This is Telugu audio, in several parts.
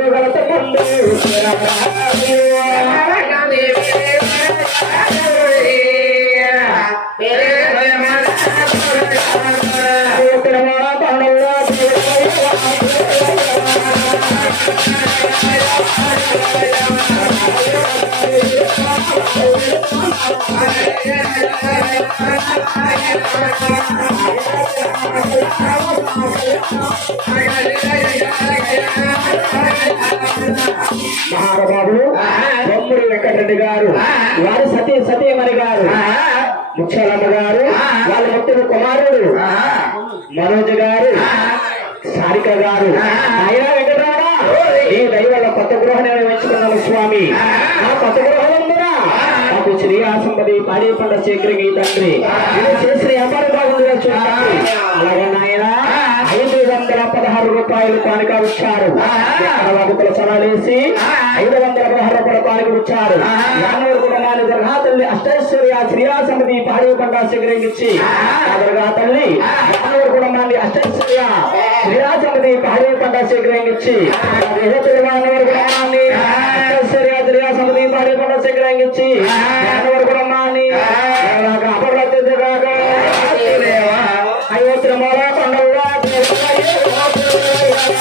I got it, I got it, I got it. మహానుభావులు బొమ్మడి వెంకటరెడ్డి గారు వారి సతీ సతీమణి గారు ముఖ్యాలమ్మ గారు వాళ్ళ మొత్తం కుమారుడు మనోజ్ గారు సారిక గారు ఆయన వెంకటరామా ఈ దైవాల కొత్త గృహ నిర్వహించుకున్నాము స్వామి. ఆ. కొత్త గృహందున మాకు శ్రీహాసంపది పాడి పంట శేఖరికి తండ్రి. ఇది చేసిన వ్యాపారం బాగుందిగా చూడాలి అలాగే నాయన ఐదు వందల పదహారు రూపాయలు కానుక వచ్చారు సనాలేసి ఐదు వందల పదహారు రూపాయల కానుక వచ్చారు నాన్నగారు కుటుంబాన్ని దుర్గా తల్లి అష్టైశ్వర్య పాడి పంట శేఖరించి దుర్గా తల్లి కుటుంబాన్ని అష్టైశ్వర్య పాడి పంట శేఖరించి నాన్నగారు కుటుంబాన్ని అష్టైశ్వర్య పాడి పంట శేఖరించి నాన్నగారు కుటుంబాన్ని తిరుమల కొండల్లా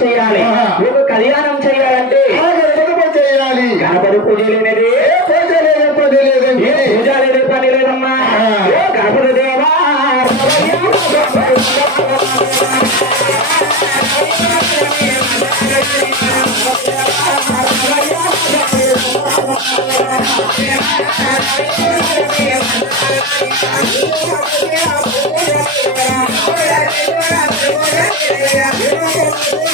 చేయాలి నీకు కళ్యాణం చేయాలంటే గణపతి పూజ చేయాలి గణపతి పూజ లేనిది పూజ లేదు పూజ లేదు పూజ లేదు పని లేదమ్మా ఓ గణపతి దేవా తర్వాత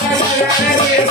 Yeah.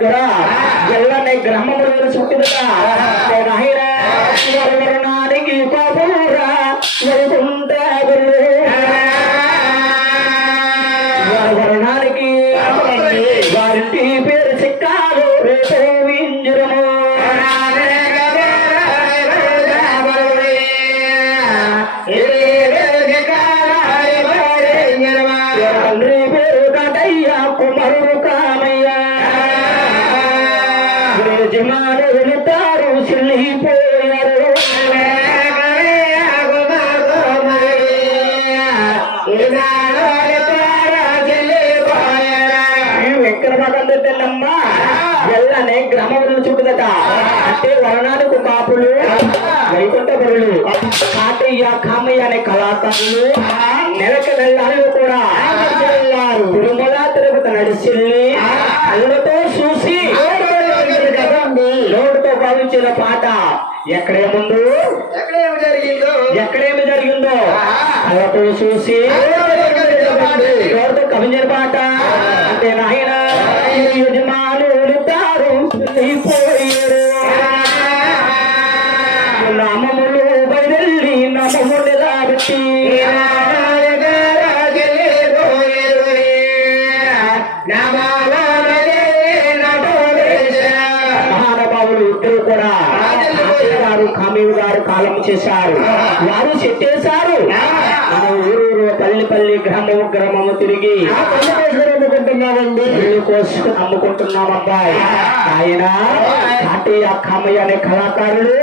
ಗ್ರಾಮ ಎಲ್ಲ ಗ್ರಾಮ ಸುಟ್ಟಿದ నెలకు నెలలు కూడా తిరుమల తిరుపతి నడిచిల్లి కళ్ళతో చూసి నోటితో భావించిన పాట ఎక్కడేముందో ఎక్కడేమి జరిగిందో? ఎక్కడేమి జరిగిందో? కళ్ళతో చూసి నోటితో కవించిన పాట. అంటే నాయన కూడా గారు కామీవి గారు కాలం చేశారు. వారు చెట్టేశారు మన ఊరూరు పల్లి పల్లి గ్రామం గ్రామము తిరిగి అమ్ముకుంటున్నామండి. ఇల్లు కోసం అమ్ముకుంటున్నాం అబ్బాయి ఆయన కాటయ్య కామయ్య అనే కళాకారులు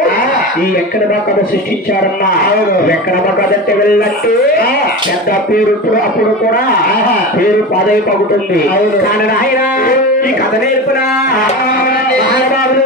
ఈ ఎక్కడ బాగా సృష్టించారమ్మా? ఎక్కడ బాగా వెళ్ళంటే పెద్ద పేరు అప్పుడు కూడా పేరు పదవి పగుతుంది. కానీ ఆయన ఈ కథ నేర్పున మహానుభావులు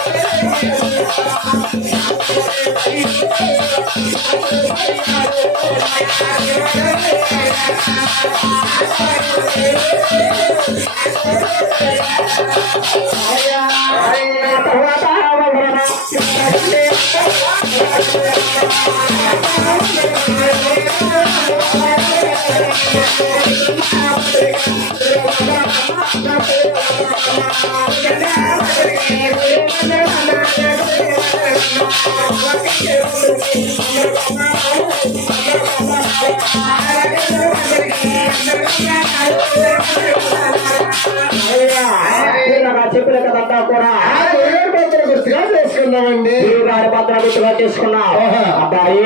చేసుకున్నాం ఆహా. అబ్బాయి.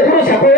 ఇప్పుడు చెప్పవే